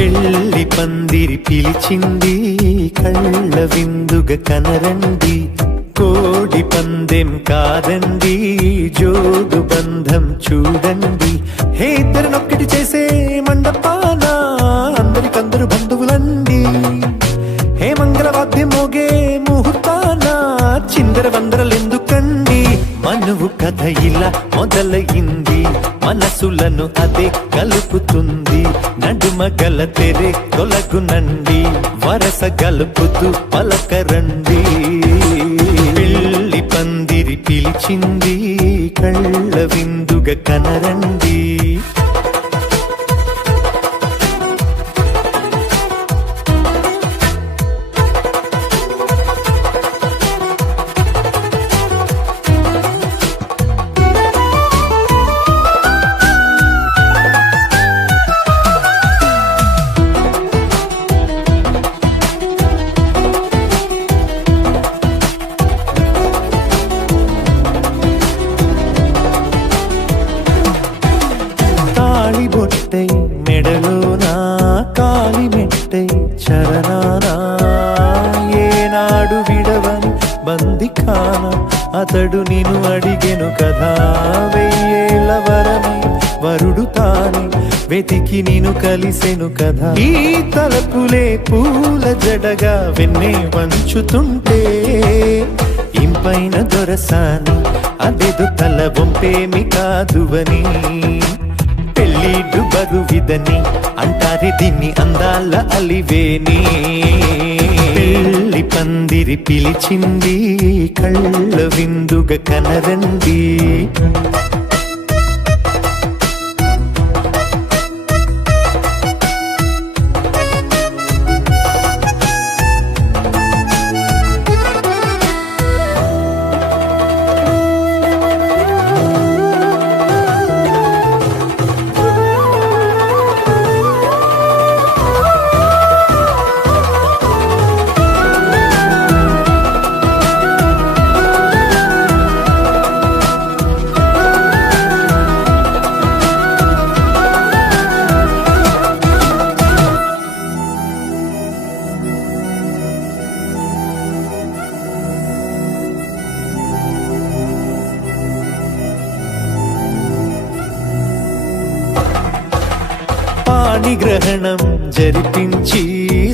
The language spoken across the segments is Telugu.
పెళ్లి పందిరి పిలిచింది కళ్ళ విందుగ కనరండి, కోడి పందెం కాదండి జోడు బంధం చూడండి. హే ఇద్దరినొక్కటి చేసే మండపాన అందరికందరు బంధువులండి. హే మంగళవాద్యం మోగే ముహూర్తాన చిందర వందరలెందుకండి. మనువు కథ ఇలా మొదలయింది, మనసులను అదే కలుపుతుంది. నడుమ గల తెరే తొలగునండి, వరస గలుపుతూ పలకరండి. పెళ్లి పందిరి పిలిచింది కళ్ళ విందుగ కనరండి. బొట్టై మెడలోనా కాలి మెట్టై చరణానా ఏనాడు విడవని బందిఖాన అతడు నిన్ను అడిగెను కదా. వెయ్యేళ్ళ వరమై వరుడు తానే వెతికి నిన్ను కలిసెను కదా. ఈ తలపులే పూల జడగా వెన్నే వంచుతుంటే ఇంపైన దొరసాని అదేదో తల వంపేమి కాదువని. పెళ్ళిడు బరువిదని అంటారే దీన్ని అందాల అలివేని. పెళ్లి పందిరి పిలిచింది కళ్ళ విందుగ కనరండి. పాణిగ్రహణం జరిపించి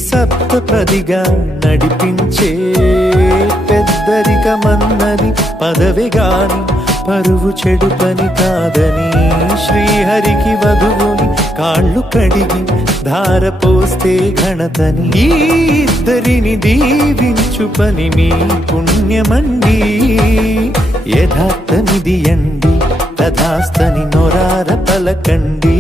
సప్తపదిగా నడిపించే పెద్దరికమన్నది పదవి గాని పరువు చెడు పని కాదని. శ్రీహరికి వధువుని కాళ్ళు కడిగి ధార పోస్తే ఘనతని. ఈ ఇద్దరిని దీవించు పని మీ పుణ్యమండి. యథార్థమిది అండి తథాస్తని నొరార పలకండి.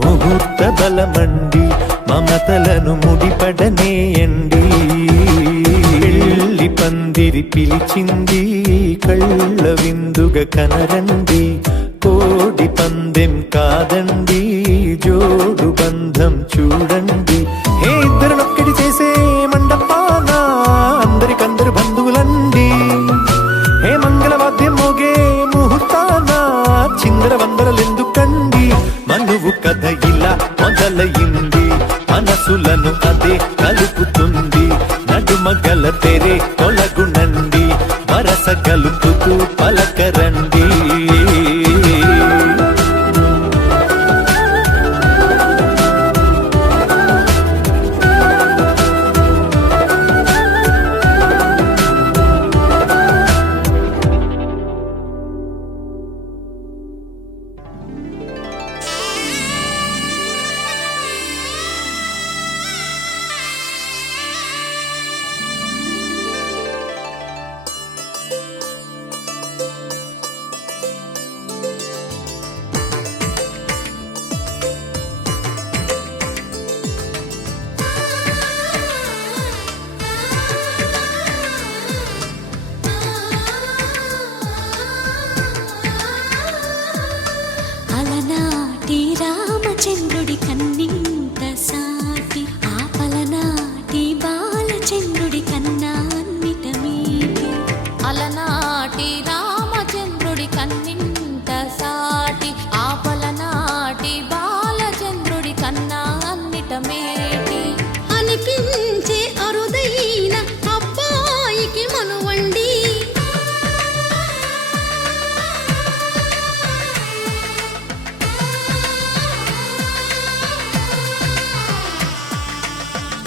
ముహూర్త బలమండి మమతలను ముడిపడనేయండి. పెళ్లి పందిరి పిలిచింది కళ్ళ విందుగ కనరండి, కోడి పందెం కాదండి జోడు బంధం చూడండి. హే ఇద్దరినొక్కటి చేసే మండపాన అందరికందరు బంధువులండి. హే మంగళవాద్యం మోగే ముహూర్తాన చిందర వందరలెందుకండి. మనువు కథ ఇలా మొదలయింది, మనసులను అదే కలుపుతుంది. నడుమ గల తెరే తొలగునండి, వరస కలుపుతూ పలకరండి.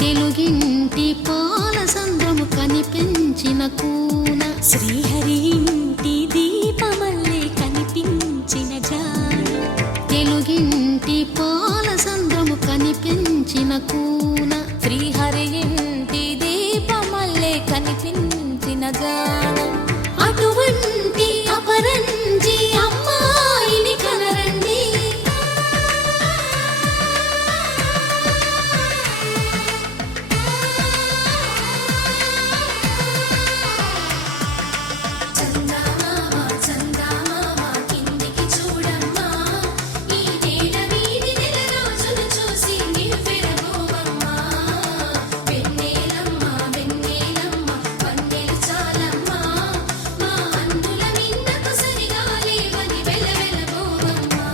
తెలుగింటి పాల సంద్రము కనిపించిన కూన, శ్రీహరి ఇంటి దీపమల్లే కనిపించిన జాన, తెలుగింటి పాల సంద్రము కనిపించిన కూన, శ్రీహరి ఇంటి దీపమల్లే కనిపించిన జాన. అటువంటి అపరంజి అమ్మాయిని కనరండి. చందమామ చందమామ కిందికి చూడమ్మా, ఈ నేల వీధి నెల రోజులు చూసి నివ్వెరబోవమ్మా. వెన్నెలమ్మ వెన్నెలమ్మ వన్నెలు చాలమ్మా, మా అందుల మిన్నకు సరిగా లేవని వెలవెలబోవమ్మా.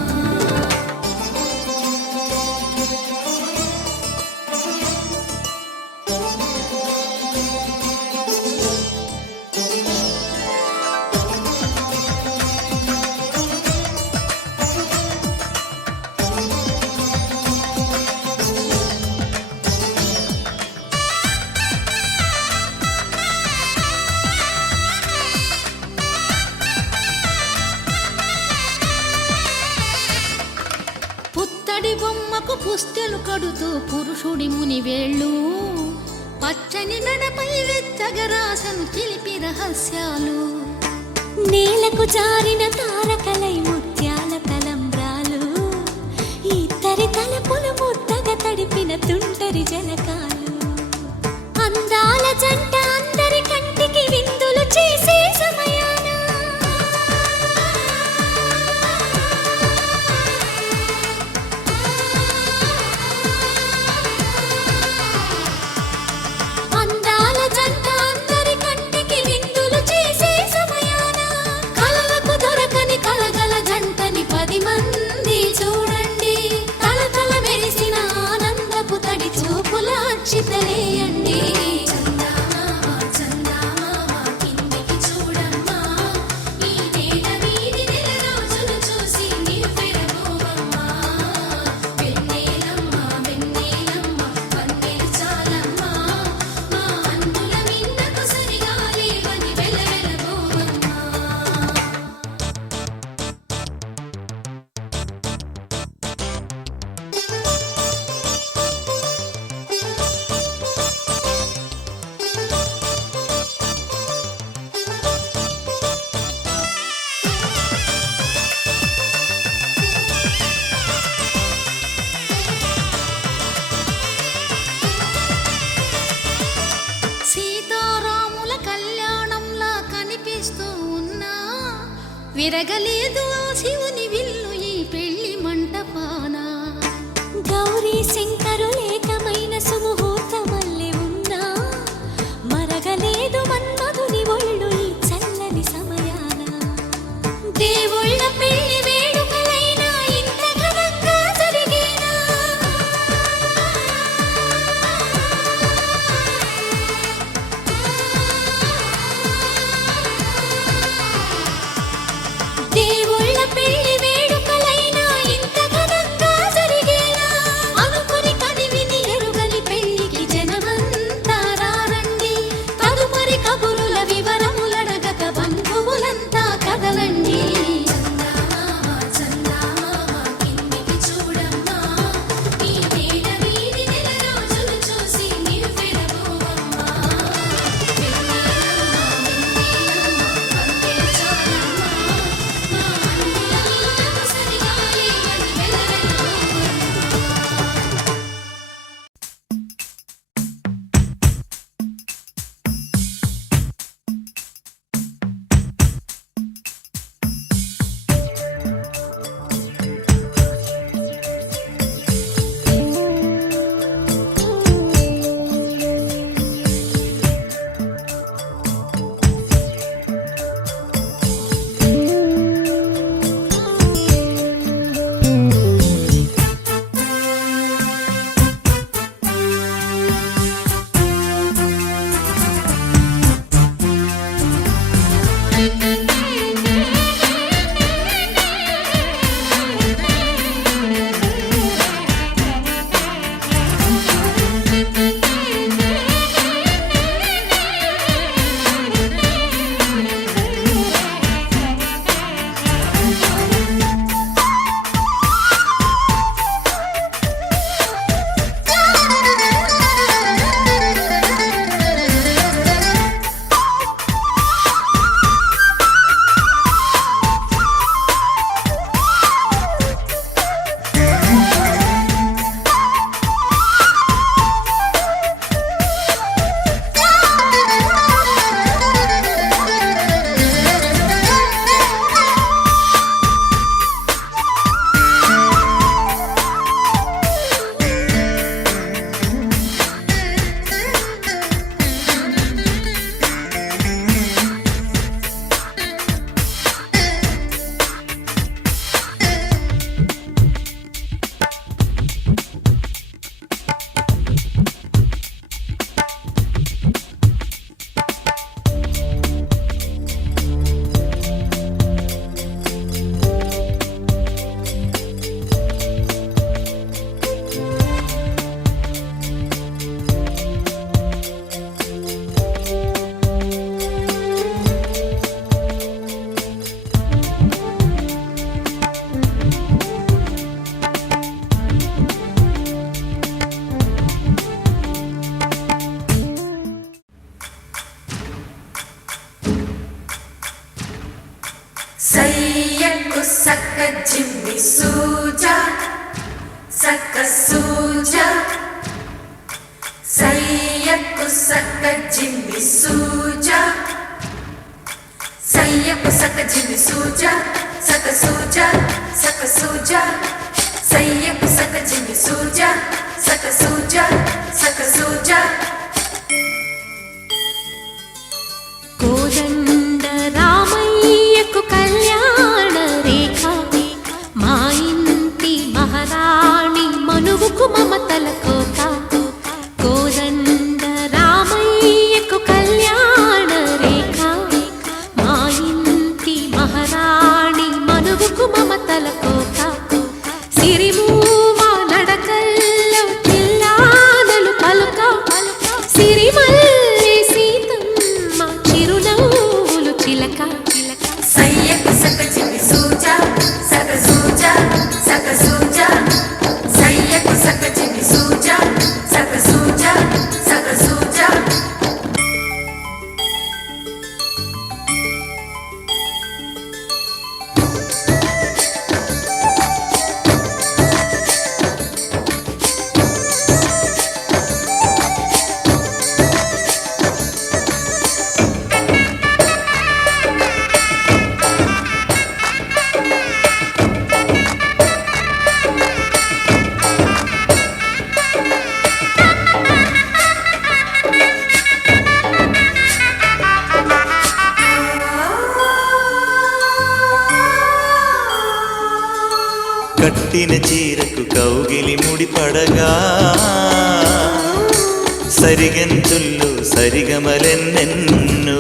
పుత్తడి బొమ్మకు పుస్తెలు కడుతూ పురుషుడి ముని వేళ్ళు, పచ్చని నడపై వెచ్చగరాసను చిలిపి రహస్యాలు. నేలకు జారిన తారకలై ముత్యాల తలంబ్రాలు, ఇద్దరి తలపులు ముద్దగా తడిపిన తుంటరి జలకాలు. అందాల జంట అందరి కంటికి విందులు చేసే సమయాన, అందాల జంట అందరి కంటికి విందులు చేసే సమయాన, కలలకు దొరకని కలగల జంటని 10 మంది చూడండి. తలతల మెరిసిన ఆనందపు తడి చూపుల అక్షితలేయండి. చందమామ చందమామ కిందికి చూడమ్మా, ఈ నేల వీధి నెల రోజులు చూసి నివ్వెరబోవమ్మా. వెన్నెలమ్మ వెన్నెలమ్మ వన్నెలు చాలమ్మా, మా అందుల మిన్నకు సరిగా లేవని వెలవెలబోవమ్మా. సీతారాముల కళ్యాణంలా కనిపిస్తూ ఉన్నా, విరగలేదు ఆ శివుని విల్లు ఈ పెళ్లి మంటపాన. గౌరీ శంకరులేకమైన సుముహూర్తమల్లె ఉన్నా, మరగలేదు మన్మధుని ఒళ్ళు ఈ చల్లని సమయాన. దేవుళ్ళ పెళ్లి వేడుకలైనా ఇంత ఘనంగా జరిగేనా? దేవుళ్ళ పెళ్లి వేడుకలైనా ఇంత ఘనంగా జరిగేనా? అనుకుని సూజా సక్క సూజా సయ్యకు సక్క జిమ్మి సూజా సయ్యకు సక్క జిమ్మి సూజా సక్క సూజా సక్క సూజా సయ్యకు సక్క జిమ్మి సూజా సక్క సూజా సక్క సూజా కోదండ రామయ్యకు కళ్యాణ రేఖ మా ఇంటి మహారాణి మనువుకు మమతల కోక కోదండ రామయ్యకు కళ్యాణ రేఖ మా ఇంటి మహారాణి మనువుకు మమతల కోక సిరిమూవా నడకల్లో చిల్లానలు పలుక సిరిమల్లె సీతమ్మ చిరునవ్వులు చిలక సయ్యకు సక్క జిమ్మి సూజా సక్క సూజా సక్క సూజా సయ్యకు సక్క జిమ్మి సూజా సక్క సూజా సక్క సూజా కట్టిన చీరకు కౌగిలి ముడిపడగా సరిగంతుల్లో సరిగమలెన్నెన్ను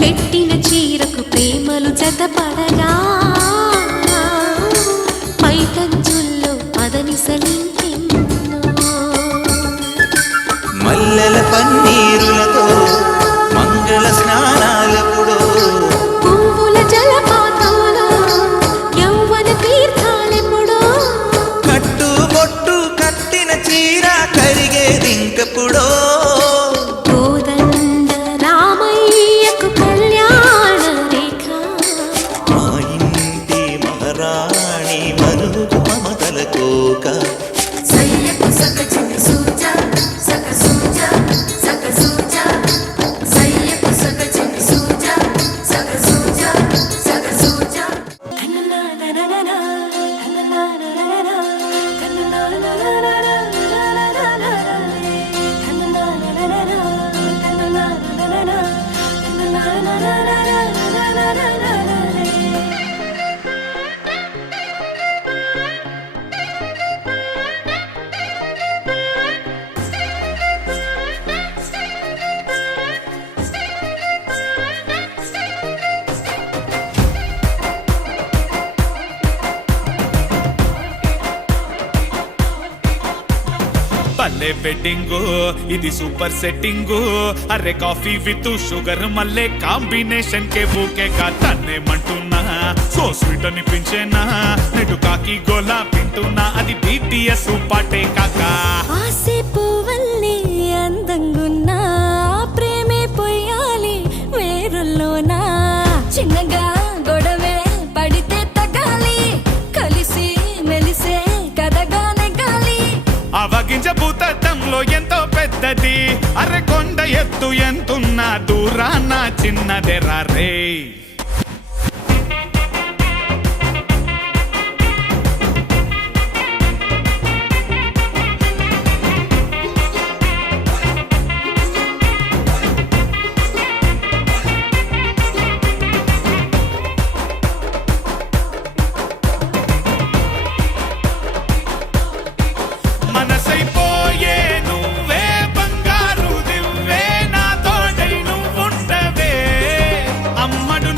పెట్టిన చీరకు ప్రేమలు జతపడగా పైకంచుల్లో పదనిసలింకెన్నో మల్లెల పన్నీరులతో మంగళ స్నానాలపుడో పువ్వుల జలపాతంలో యౌవన తీర్థాలెప్పుడో కట్టుబొట్టు కట్టిన చీర కరిగేదింకపుడో కోదండ రామయ్యకు కళ్యాణ రేఖ మా ఇంటి మహారాణి మనుగు మమతల కోక సయ్యకు సక్క జిమ్మి సూజా సక్క సూజా సక్క సూజా సయ్యకు సక్క జిమ్మి సూజా సక్క సూజా సక్క సూజా భలే వెడ్డింగు ఇది సూపర్ సెట్టింగు అరే కాఫీ విత్ షుగర్ మల్లే కాంబినేషన్ కే బూకే కా తన్నేమంటున్నా సో స్వీట్ అనిపించేనా నెటు కాకి గోలా వింటున్నా అది BTS పాటే కాకా ఆసే పువ్వల్లే అందంగున్నా ప్రేమే పొయ్యాలి వేరుల్లోనా చిన్నగా గొడవే పడితే తగాలి కలిసి మెలిసే కదగానే గాలి అవగింజ భూతత్వంలో ఎంతో పెద్దది అరే కొండ ఎత్తు ఎంతున్నా దూరాన చిన్నదెరా రే మనసైపోయే నువ్వే బంగారు దివ్వే నా తోడై నువ్వుండవే అమ్మడు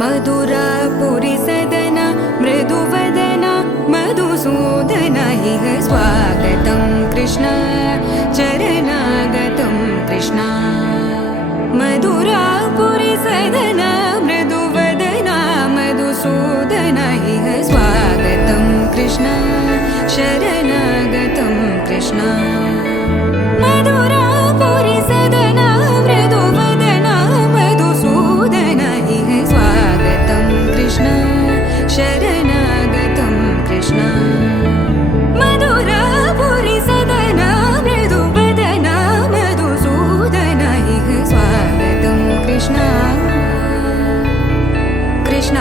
मधुरापुरिसदन मृदुवदन मधुसूदन इह स्वागतं कृष्ण चरणागतं कृष्ण मधुरापुरिसदन मृदुवदन मधुसूदन इह स्वागतं कृष्ण शरणागतं कृष्ण मधुरापुरिसदन मृदुवदन मधुसूदन इह स्वागतं कृष्ण शरणागतं कृष्ण मधुरापुरिसदन मृदुवदन मधुसूदन इह स्वागतं कृष्ण कृष्ण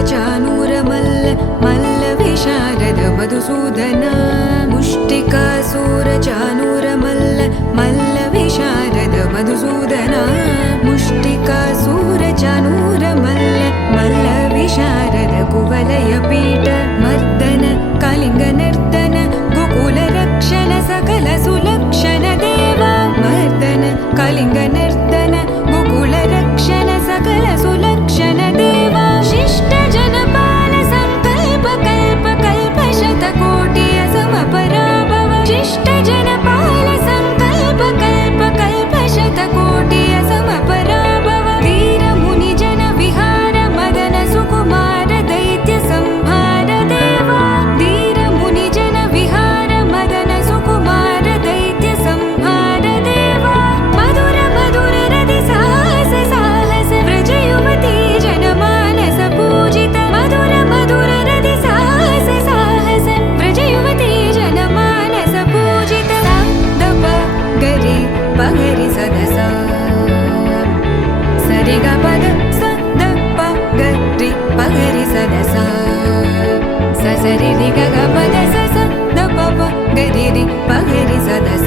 मुष्टिकासूरचानूरमल्ल मल्लविशारद मधुसूदन मुष्टिकासूरचानूरमल्ल मल्लविशारद मधुसूदन मुष्टिकासूरचानूरमल्ल मल्लविशारद कुवलयपीठ मर्दन कलिङ्गनर्तन गोकुलरक्षण सकल सुलक्षण देवा मर्दन कलिङ्गनर्तन गोकुलरक्षण सकल सुलक्षण देवा शिष्ट जनपाल संकल्प कल्प कल्प शतकोटि असमपराभव शिष्ट जनपाल संकल्प कल्प कल्प शतकोटि असमपराभव वीर मुनि जन विहार मदन सुकुमार दैत्य संहार देवा वीर मुनि जन विहार मदन सुकुमार दैत्य संहार देवा मधुर मधुर रति साहस साहस व्रज युवती जनमानस पूजित मधुर मधुर रति साहस साहस व्रज युवती जनमानस पूजित दप गरि पगरि सदस सरि ग पद स द प गरि पगरि सदस स सरि रि ग ग पद स स द प प गरि रि पगरि सदस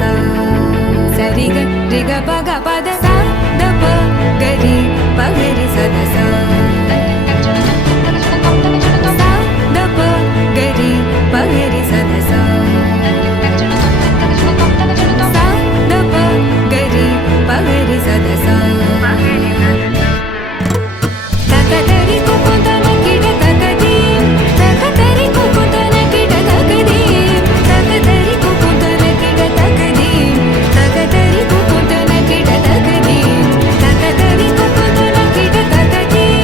सरि ग रि ग प ग पद स द प गरि पगरि सदस द प गरि पगरि सदस द प गरि पगरि सदस तकतरि कुकुतन किड तकदीं तकतरि कुकुतन किड तकदीं तकतरि कुकुतन किड तकदीं तकतरि कुकुतन किड तकदीं तकतरि कुकुतन किड तकदीं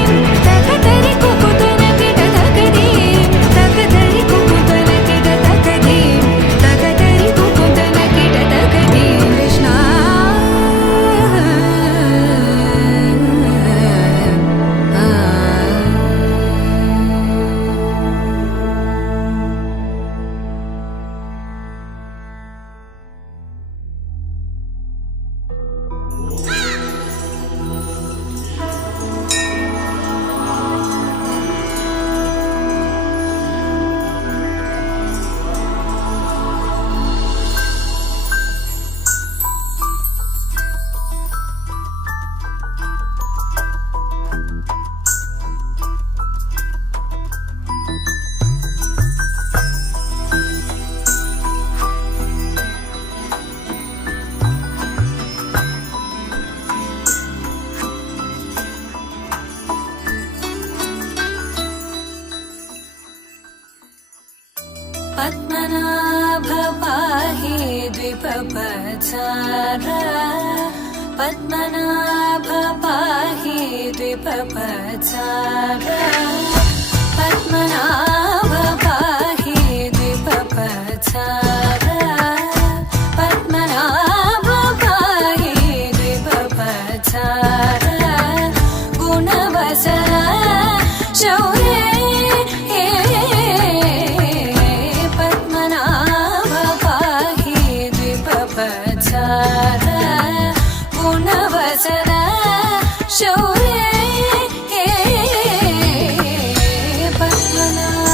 तकतरि कुकुतन किड तकदीं तकतरि कुकुतन किड तकदीं तकतरि कुकुतन किड तकदीं कृष्ण पद्मनाभ पाहि द्विपपचार पद्मनाभ पाहि द्विपपचार पद्मनाभ पाहि द्विपपचार पद्मनाभ पाहि द्विपपचार गुणवसर शौर्ये पद्मनाभ पाहि द्विपपचार गुणवसर शौर्ये पद्मनाभ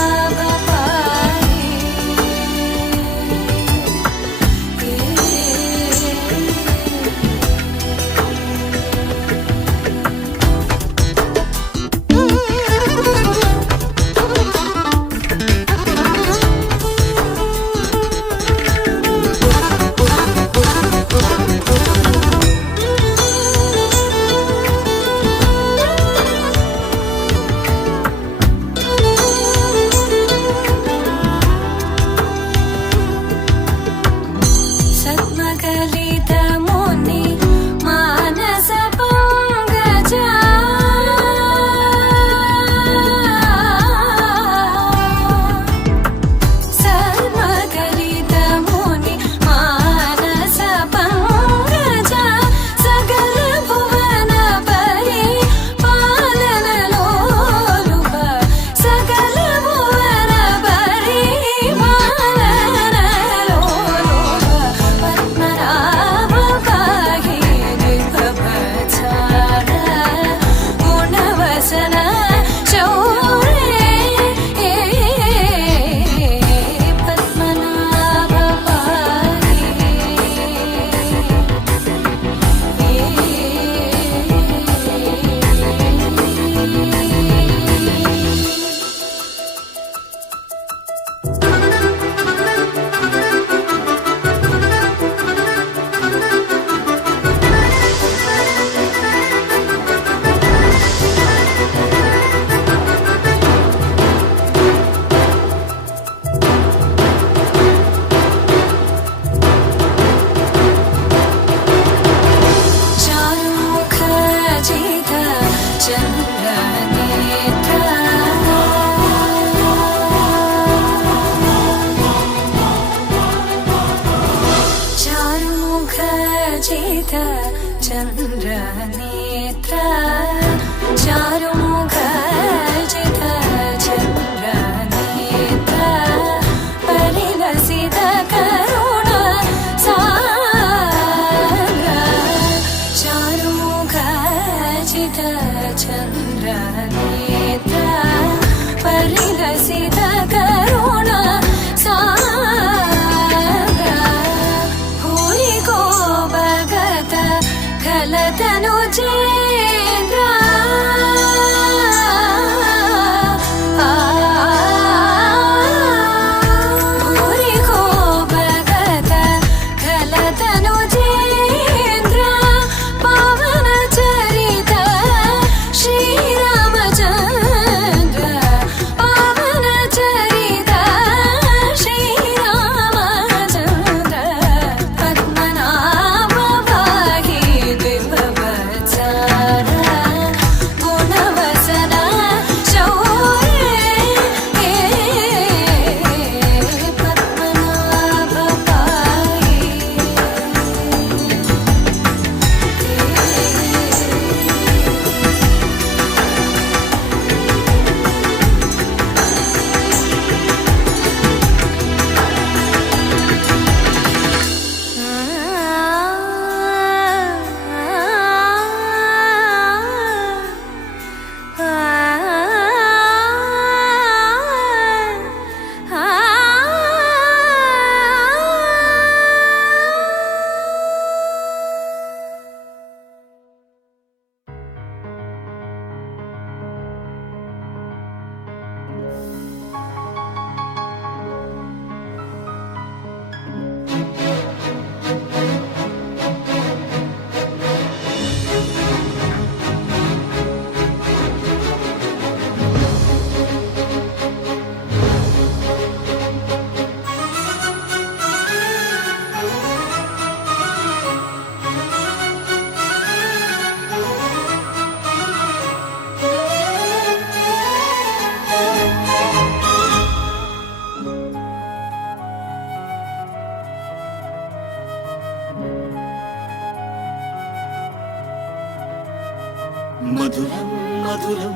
మధురం మధురం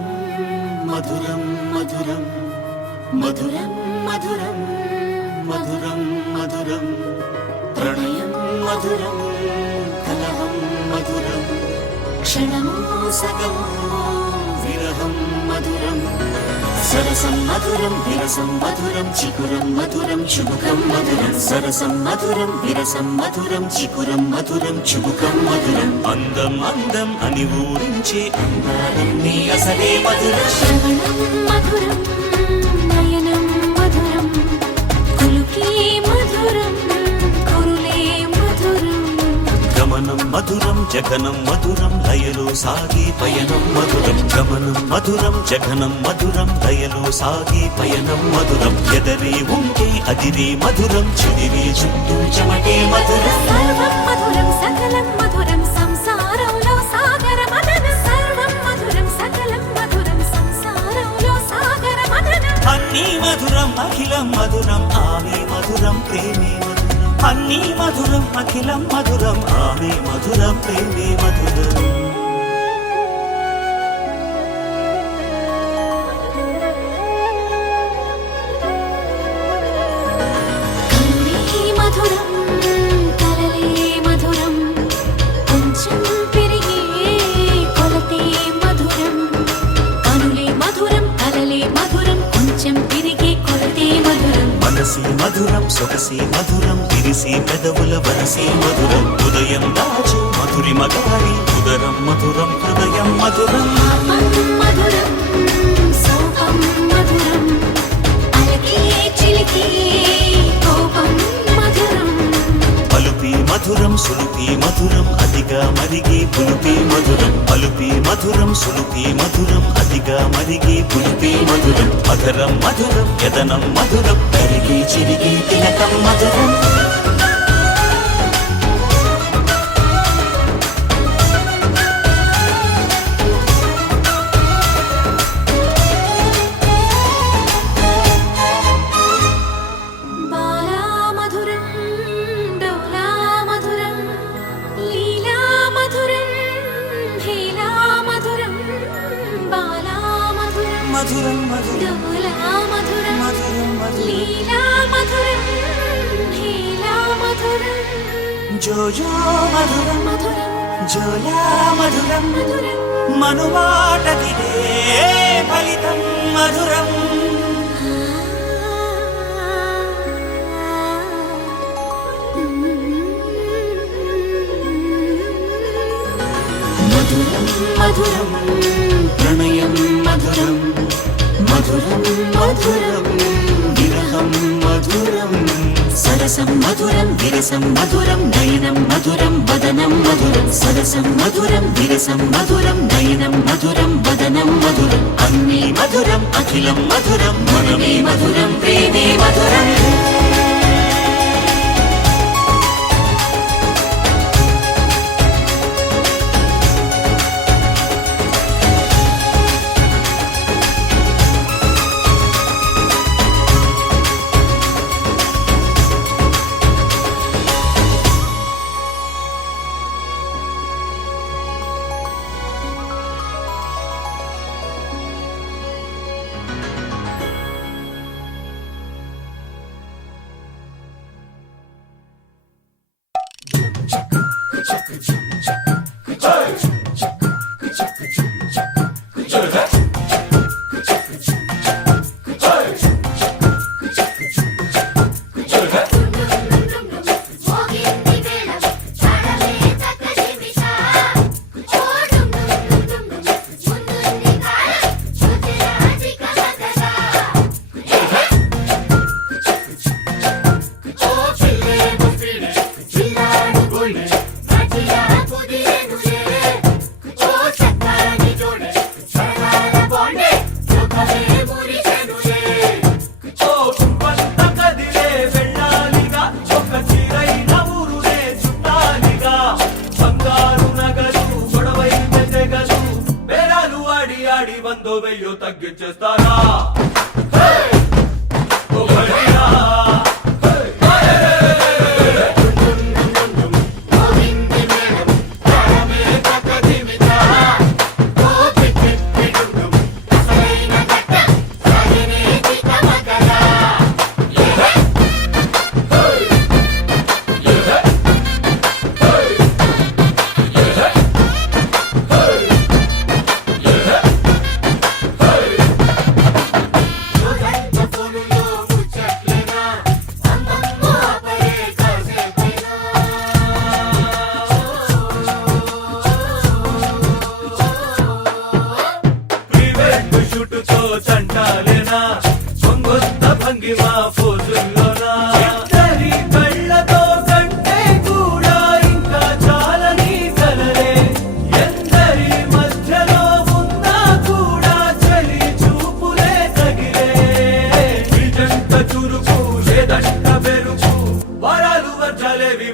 మధురం మధురం మధురం మధురం మధురం మధురం ప్రణయం మధురం కలహం మధురం క్షణము సగము విరహం మధురం సరసం మధురం విరసం మధురం చికురం మధురం చుబుకం మధురం సరసం మధురం విరసం మధురం చికురం మధురం చుబుకం మధురం అందం అందం అని ఊరించే అందాలన్నీ అసలే మధురం శ్రవణం మధురం నయనం మధురం కులుకే మధురం కురులే మధురం గమనం మధురం జగనం మధురం లయలో సాగి పయనం మధురం గమనం మధురం జగనం మధురం లయలో సాగి పయనం మధురం ఎదరి ఉంటే అదిరి మధురం చెదిరి చుట్టూ చెమటే మధురం సర్వం మధురం సకలం మధురం సంసారంలో సాగర మదనం సర్వం మధురం సకలం మధురం సంసారంలో సాగర మదనం అన్నీ మధురం అఖిలం మధురం ఆమె మధురం ప్రేమే మధురం అన్నీ మధురం అఖిలం మధురం ఆమె మధురం ప్రేమే మధురం కనులే మధురం కలలే మధురం కొంచెం పెరిగే కొలతే మధురం కనులే మధురం కలలే మధురం కొంచెం పెరిగే కొలతే మధురం మనసి మధురం సొగసి మధురం విరిసి పెదవుల వరసి మధురం హృదయం దాచు మధురి మగారి ఉదరం మధురం హృదయం మధురం పాపం మధురం సోపం మధురం అలకే చిలికే కోపం మధురం పలుపి మధురం సులుపి మధురం అతిగా మరిగి పులుపి మధురం పలుపి మధురం సులుపి మధురం అతిగా మరిగి పులుపి మధురం మధురం మధురం యదనం మధురం కరిగి చిరిగి తిలకం మధురం బాలా మధురం డోలా మధురం లీలా మధురం హేలా మధురం బాలా మధురం మధురం మధురం డోలా మధురం మధురం మధురం లీలా మధురం హేలా మధురం జోజో మధురం మధురం జోలా మధురం మధురం మనుమాటదిదే ఫలితం మధురం మధురం మధురం ప్రణయం మధురం మధురం మధురం విరహం మధురం సరసం మధురం విరసం మధురం నయనం మధురం వదనం మధురం సరసం మధురం విరసం మధురం నయనం మధురం వదనం మధురం అన్నీ మధురం అఖిలం మధురం మనమే మధురం ప్రేమే మధురం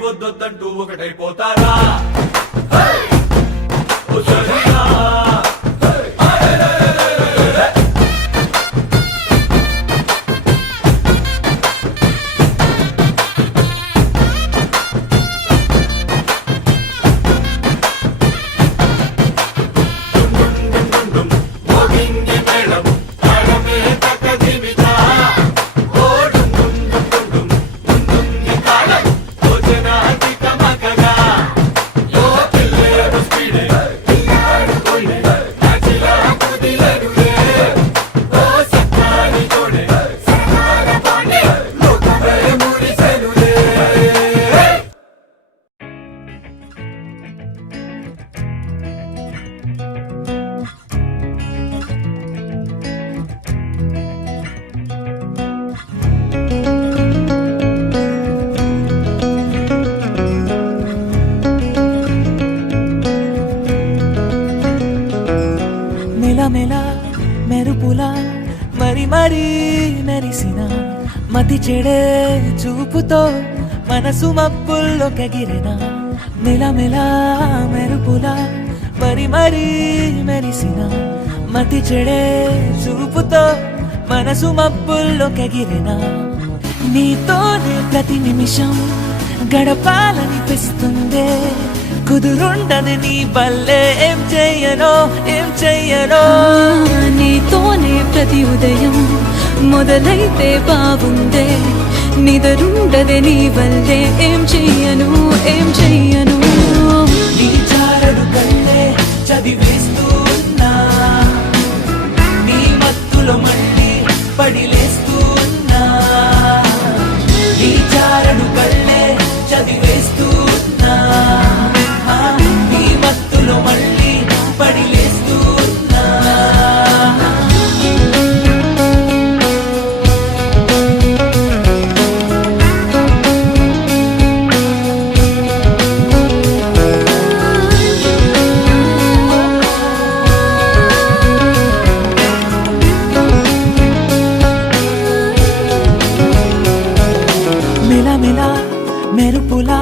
వద్దొద్దంటూ ఒకటైపోతారా ఉసరిగా మెలమెల మెరుపులా మరి మరి మెరిసిన మతి చెడే చూపుతో మనసు మబ్బుల్లో కగిరిన మెలమెల మెరుపులా మరి మరి మెరిసిన మతి చెడే చూపుతో మనసు మబ్బుల్లో కగిరిన నీతోనే ప్రతి నిమిషం గడపాలనిపిస్తుందే కుదురుండని నీ వల్లే ఏం చెయ్యనో నీతోనే ప్రతి ఉదయం మొదలైతే బాగుందే నిదరుండదే నీ వల్లే ఏం చెయ్యను నీ చారడు కళ్ళే చదివేస్తూ ఉన్నా నీ మత్తులో మళ్ళీ పడిలేస్తూ ఉన్నా నీ చారడు కళ్ళే చదివేస్తూ ఉన్నా నీ మత్తులో మళ్ళీ పడిలేస్తూ ఉన్నా మెలమెల మెరుపులా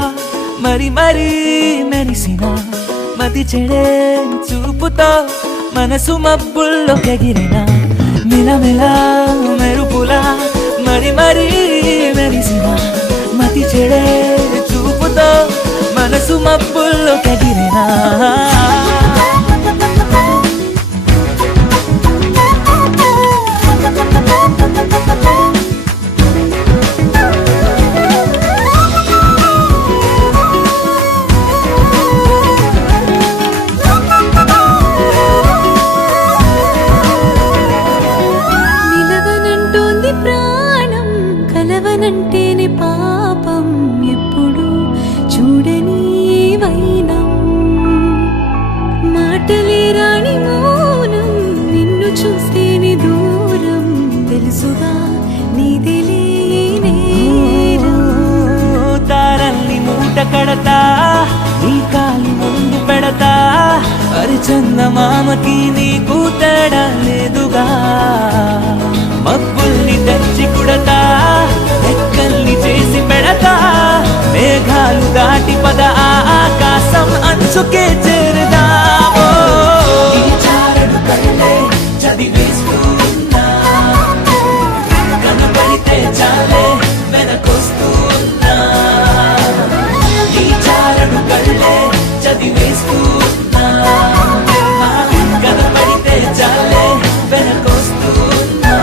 మరి మరి మెరిసిన మతి చెడే చూపుతో మనసు మబ్బుల్లో ఎగిరిన మెలమెల మెరుపులా మరి మరి మెరిసిన మతి చెడే చూపుతో మనసు మబ్బుల్లో ఎగిరిన నిలవనంటోంది ప్రాణం కలవనంటేనే పాపం ఎప్పుడు చూడని వైనం మాటలే రాని మౌనం నిన్ను చూస్తేనే దూరం తెలుసుగా నీదిలే తారల్ని మూట కడతా నీ కాలి ముందు పెడతా చందమామకి నీకు తేడా లేదుగా మబ్బుల్ని తెచ్చి కుడతా రెక్కల్ని చేసి పెడతా మేఘాలు దాటి పద ఆకాశం అంచుకే చేరదామో ఈ చారడు కళ్ళే చదివేస్తూ ఉన్నా కనబడితే చాలే వెనకొస్తూ ఉన్నా ఈ చారడు కళ్ళే చదివేస్తూ ఉన్నా కనబడితే చాలే వెనకొస్తూ ఉన్నా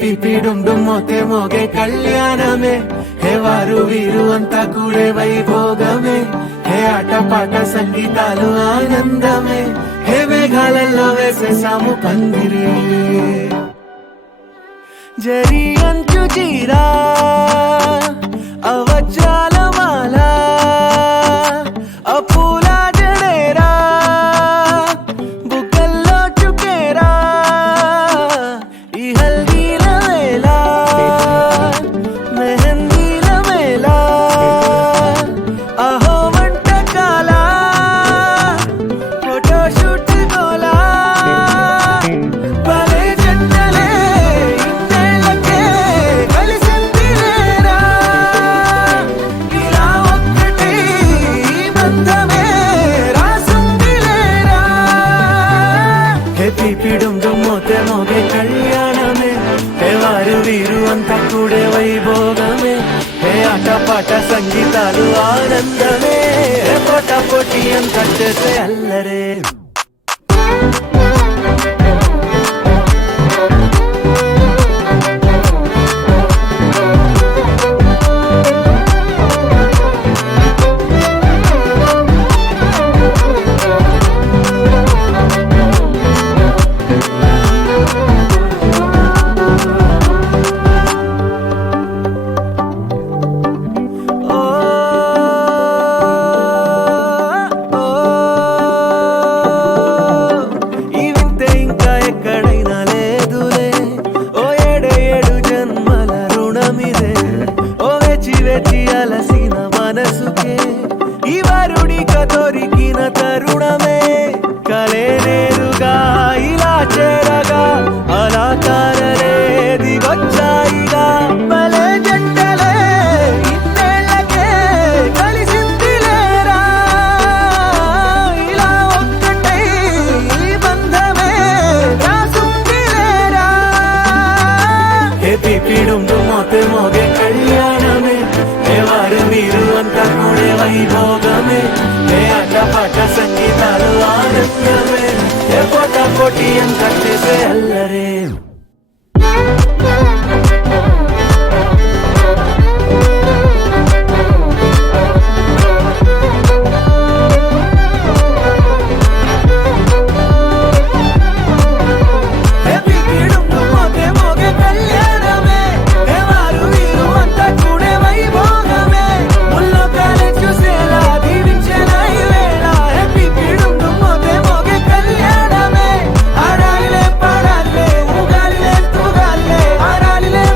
పిపి డుమ్ డుమ్ మోతే మోగే కళ్యాణమే హే వారు వీరు అంతా కూడే వైభోగమే హే ఆట పాట సంగీతాలు ఆనందమే హే మేఘాలలో వేసేసాము పందిరి జరి అంచు చీరా అవజ్రాల మాల అపూల జడేరా బుగ్గల్లో చుకేరా ఈ హల్దీల వేళ మెహందీల వేళ అహో వంటకాల ఫోటోషూట్ గోలా భలే జంటలే ఇన్నేళ్ళకే కలిసిందిలేరా ఇలా ఒక్కటి బంధమే రాసుందిలేరా హే పిపి డుమ్ డుమ్ మోతే మోగే కళ్యాణమే హే వారు వీరు అంతా కూడే వైభోగమే హే ఆట పాట సంగీతాలు ఆనందమే హే పోటా పోటీ అంతా చేసే అల్లరే ఈ వింతే ఇంకా ఎక్కడైనా లేదులే ఓ ఏడే ఏడు జన్మల రుణమిదే ఓ వేచి వేచి అలసిన మనసుకే ఈ వరుడిక దొరికిన తరుణమే కలే నేరుగా ఇలా చేరగా అలా కారలే దిగొచ్చాయిగా భలే జంటలే ఇన్నేళ్ళకే కలిసిందిలేరా ఇలా ఒక్కటై ఈ బంధమే రాసుందిలేరా హే పిపి డుమ్ డుమ్ మోతే మోగే కళ్యాణమే హే వారు వీరు అంతా కూడే వైభోగమే హే ఆట పాట సంగీతాలు ఆనందమే హే పోటా పోటీ అంతా చేసే అల్లరే హే పిపి డుమ్ డుమ్ మోతే మోగే కళ్యాణమే హే వారు వీరు అంతా కూడే వైభోగమే ముల్లోకాలే చూసేలా దీవించేలా ఈ వేళ హే పిపి డుమ్ డుమ్ మోతే మోగే కళ్యాణమే ఆడాలిలే పాడాలిలే ఊగాలిలే తూగాలిలే ఆడాలిలే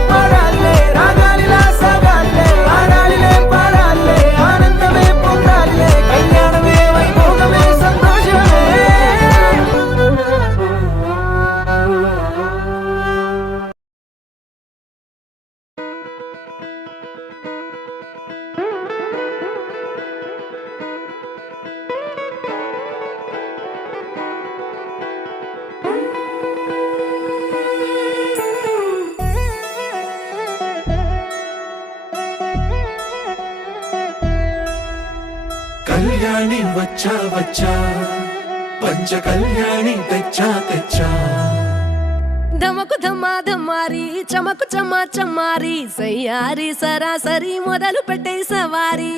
కళ్యాణి వచ్చా వచ్చా పంచ కళ్యాణి తెచ్చా తెచ్చా ధమకు ధమ్మా ధమ్మారి చమకు చమ్మా చమ్మారి సయ్యారి సరాసరి మొదలు పెట్టే సవారీ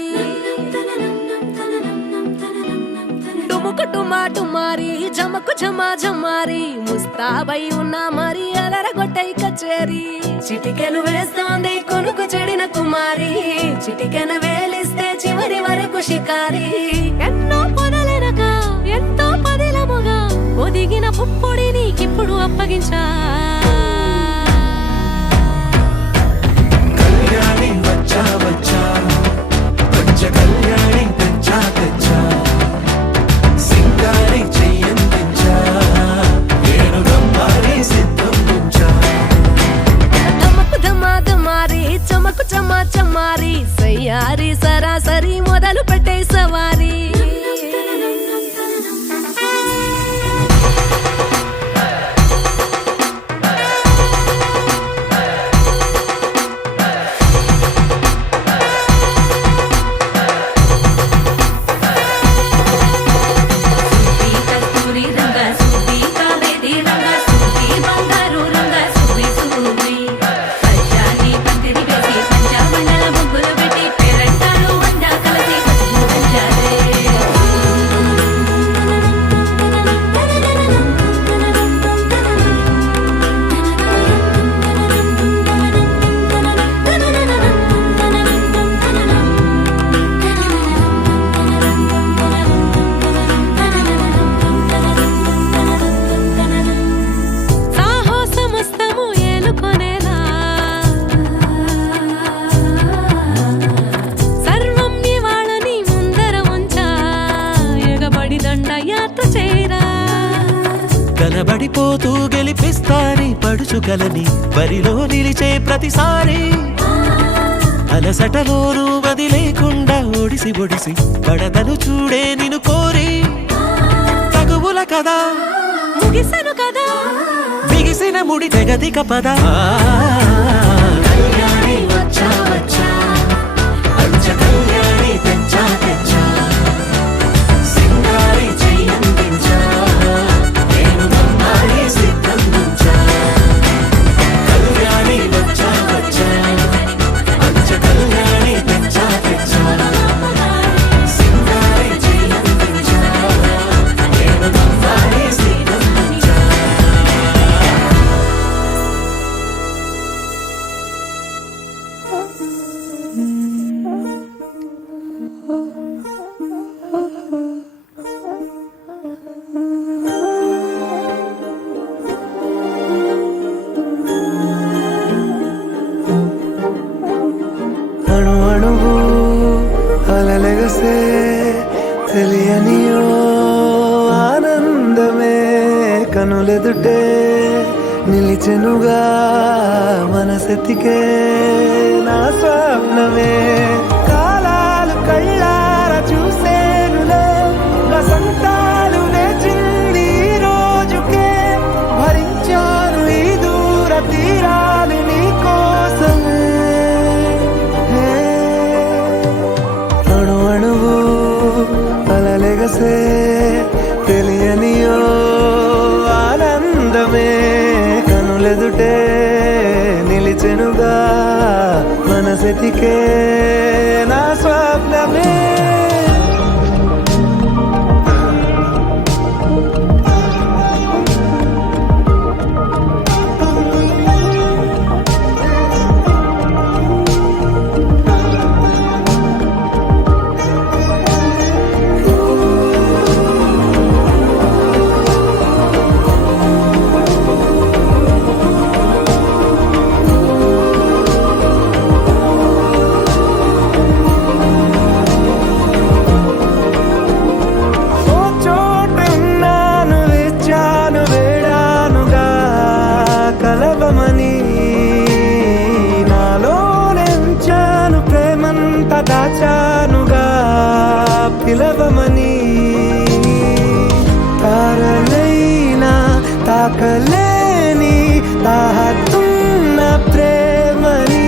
టుముకు టుమా టుమారి జమకు ఝమా ఝమారి ముస్తాబై ఉన్నా మరి అలరగొట్టై కచేరి చిటికెలు వేస్తోంది కొనుకు చెడిన కుమారి చిటికెన వేలిస్తే చివరి వరకు షికారి ఎన్నో పొదలెనక ఎంతో పదిలముగా ఒదిగిన పుప్పొడి నీకిప్పుడు అప్పగించా కళ్యాణి వచ్చా వచ్చా పంచ కళ్యాణి తెచ్చా తెచ్చా సింగారి చెయ్యందించా ఏడు గమ్మారి సిద్ధందించా ధమకు ధమా ధమారి చమకు చమ్మా చమ్మారి సయ్యారి సరాసరి మొదలు పెట్టే సవారీ కనబడిపోతూ గెలిపిస్తాని పడుచుకలని బరిలో నిలిచే ప్రతిసారి అలసటలోనూ వదిలేకుండా ఒడిసి ఒడిసి పడతను చూడే నిన్ను కోరి తగువుల కదా ముగిసను కదా బిగిసిన ముడి తెగదిక పద కళ్యాణి వచ్చా వచ్చా పంచ కళ్యాణి తెచ్చా తెచ్చా సింగారి చెయ్యందించా ఏడు గమ్మారి సిద్ధందించా కళ్యాణి వచ్చా వచ్చా పంచ కళ్యాణి తెచ్చా తెచ్చా సింగారి చెయ్యందించా ఏడు గమ్మారి సిద్ధందించా అణు అణువు అలలెగసే తెలియనియో ఆనందమే కనులెదుటే నిలిచెనుగా మనసెతికే నా స్వప్నమే కాలాలు కళ్ళార చూసేనులే వసంతాలు వేచింది ఈ రోజుకే భరించాను ఈ దూర తీరాలు నీ కోసమే అణు అణువు అలలెగసే తెలియనియో ఆనందమే కనులెదుటే నిలిచెనుగా మనసెతికే నా స్వప్నమే ఓ చోటున్నాను వేచాను వేడానుగా కలవమని నాలో నెంచాను ప్రేమంత దాచానుగా పిలవమని తారలైనా తాకలేని తాహతున్న ప్రేమని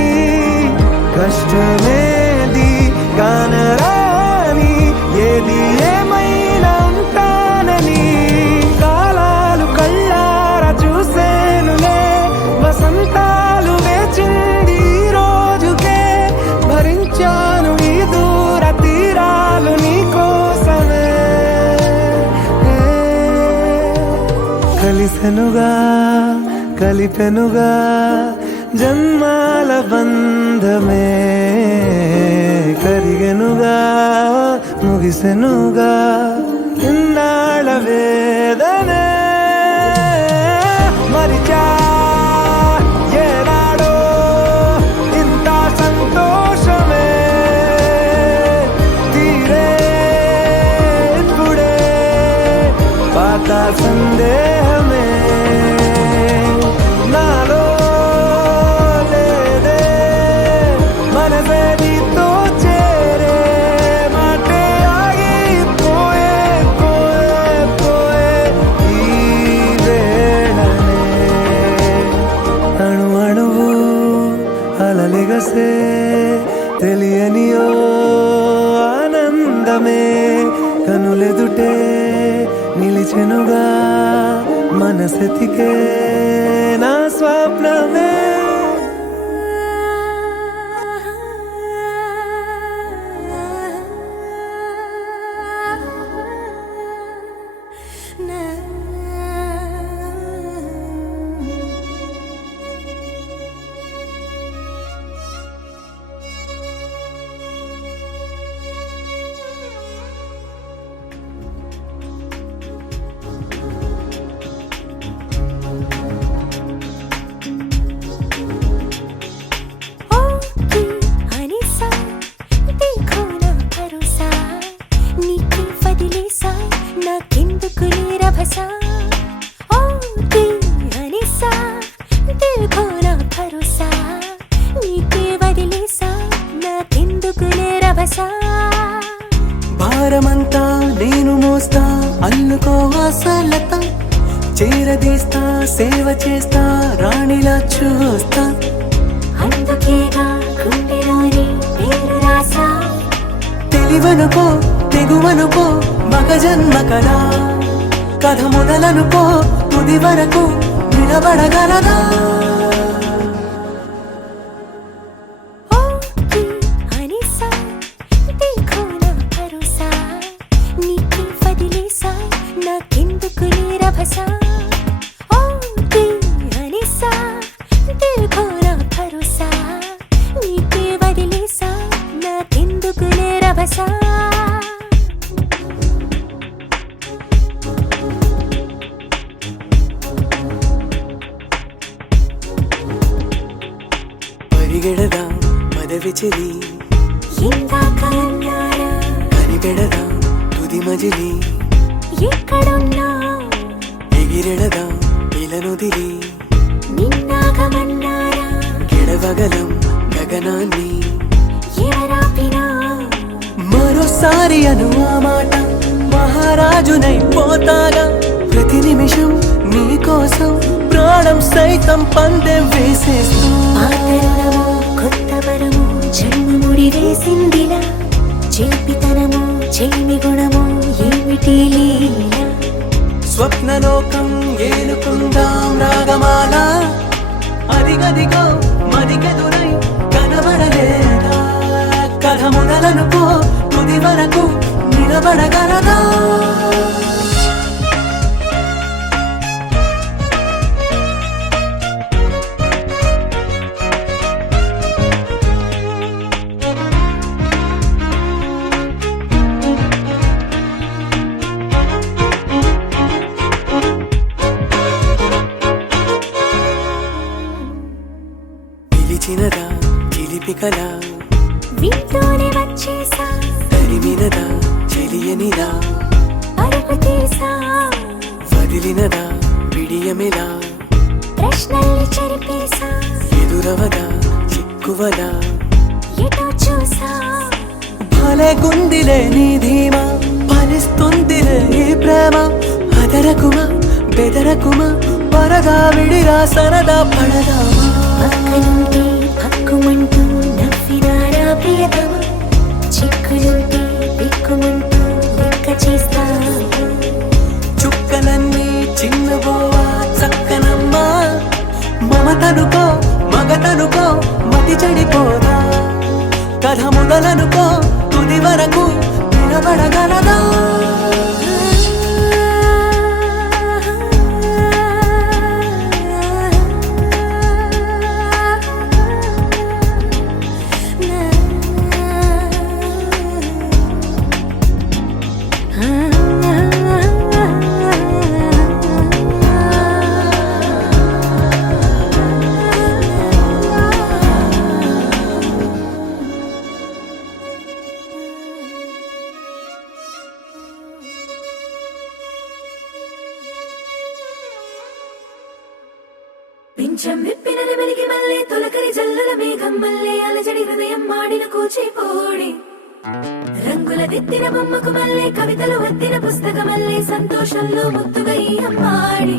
కష్టమేది కానరాని ఏది కలిసెనుగా కలిపెనుగా జన్మాల బంధమే కరిగెనుగా ముగిసెనుగా ఇన్నాళ్ళ వేదనే మరిచా ఏనాడో ఇంత సంతోషమే తీరే ఇప్పుడే పాత సందేహమే నాలో లేదే మనసే నీతో చేరే మాటే ఆగిపోయే పోయే పోయే ఈ వేళనే అణు అణువు అలలిగసే తెలియనియో ఆనందమే కనులెదుటే నిలిచెనుగా మనసెతికే నా స్వప్నమే భారమంతా నేను మోస్తా అల్లుకో ఆశలత చేరదీస్తా సేవ చేస్తా రాణిలా చూస్తా అందుకేగా గుండెలోని పేరు రాసా తెలివనుకో తెగువనుకో మగ జన్మ కదా కథ మొదలనుకో తుది వరకు నిలబడగలదా పరిగెడదా పదవి చెలి కనిపెడదా తుది మజిలి ఎక్కడున్నా ఎగిరెడదా ఇలనుదిలి నిన్నాగమన్నారా గెడవగలం గగనాన్ని ఎవరాపినా మరోసారి అను ఆ మాట మహారాజునై పోతాగా ప్రతి నిమిషం నీ కోసం ప్రాణం సైతం పందెం వేసేస్తూ ఆదరణము కొత్త వరము జన్మ ముడి వేసిందిలా చేపితనము చేమి గుణము ఏమిటి లీలా స్వప్నలోకం ఏలుకుందాం రాగమాల అదిగదిగో మదికెదురై కనబడలేదా కథ మొదలనుకో తుది వరకు నిలబడగలదా పిలిచినదా చిలిపికలా వింటూనే వచ్చేసా తరిమినదా చెలియనిలా అడుగు తీసా వదిలినదా విడియమిలా ప్రశ్నల్ని చెరిపేసా ఎదురవదా చిక్కువదా ఎటో చూసా భలే గుందిలే నీ ధీమా ఫలిస్తుందిలే ఈ ప్రేమ అదరకుమా బెదరకుమా పరదా విడిరా సరదా పడదామా పక్కనుంటే పక్కుమంటూ నవ్వినారా ప్రియతమ చిక్కులుంటే దిక్కుమంటూ లెక్క చేస్తా చుక్కలన్నీ చిన్నబోవా చక్కనమ్మా మమతనుకో మగతనుకో మతి చెడిపోదా కథ మొదలనుకో తుది వరకు నిలబడగలదా పింఛం విప్పిన నెమలికి మల్లె తొలకరి జల్లుల మేఘం మల్లె అలజడి హృదయం మాడిన కూచిపోడి రంగుల దిద్దిన బొమ్మకు మల్లె కవితలు వద్దిన పుస్తకమల్లె సంతోషంలో ముద్దుగా ఈ అమ్మాడి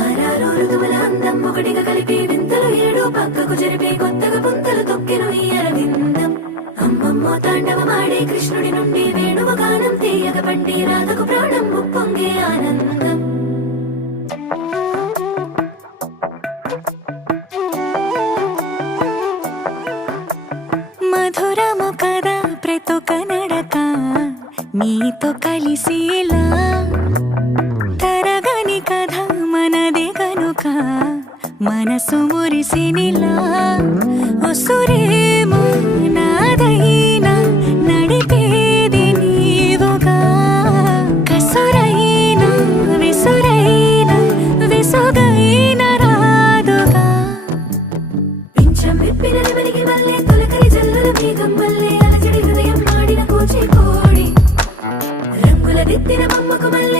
ఆరారు ఋతువుల అందం ఒకటిగా కలిపి వింతలు ఏడు పక్కకు జరిపే కొత్తగా పుంతలు తొక్కెను ఈ అరవిందం అమ్మమ్మో తాండవమాడే కృష్ణుడి నుండి వేణువ గానం తీయగ పండి రాధకు ప్రాణం ఉప్పొంగే ఆనందం మధురము కదా ప్రతొక నడక నీతో కలిసేలా తరగని కథ మనదే కనుక మనసు మురిసినిలా ఒసురేమో నాదైనా నడిపేది నీవుగా కసురైనా విసురైనా విసుగైన రాదుగా పింఛం విప్పిన నెమలికి మల్లె తొలకరి జల్లుల మేఘం మల్లె అలజడి హృదయం మాడిన కూచిపోడి రంగుల దిద్దిన బొమ్మకు మల్లె